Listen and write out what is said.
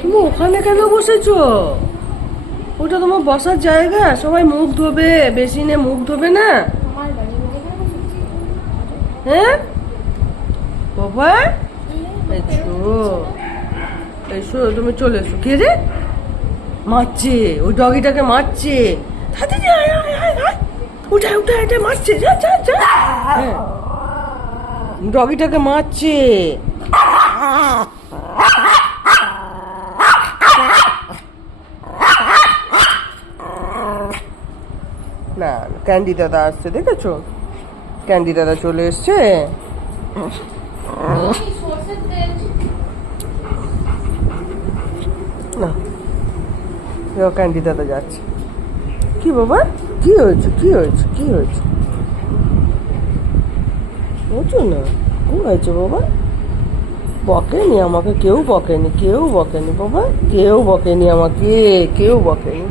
তুমি ওখানে কেন বসেছো? ওটা তোমার বসার জায়গা, সবাই মুখ ধোবে, বেসিনে মুখ ধোবে না? হ্যাঁ বাবা, এসো এসো, তুমি চলে এসো। কে রে মারছে? ওই ডগিটাকে মারছে। তাড়াতাড়ি আয়, আয়, আয়, আয়। উঠায় উঠায় এটা মারছে, যা যা যা। হ্যাঁ, ডগিটাকে মারছে। না, ক্যান্ডি দাদা আসছে, দেখেছো? ক্যান্ডি দাদা চলে এসছে। না, ক্যান্ডি দাদা যাচ্ছে। কি বাবা, কি হয়েছে, কি হয়েছে, কি হয়েছে? বুঝছো না কি হয়েছে বাবা? বকেনি আমাকে, কেউ বকেনি, কেউ বকেনি বাবা, কেউ বকেনি আমাকে, কেউ বকেনি।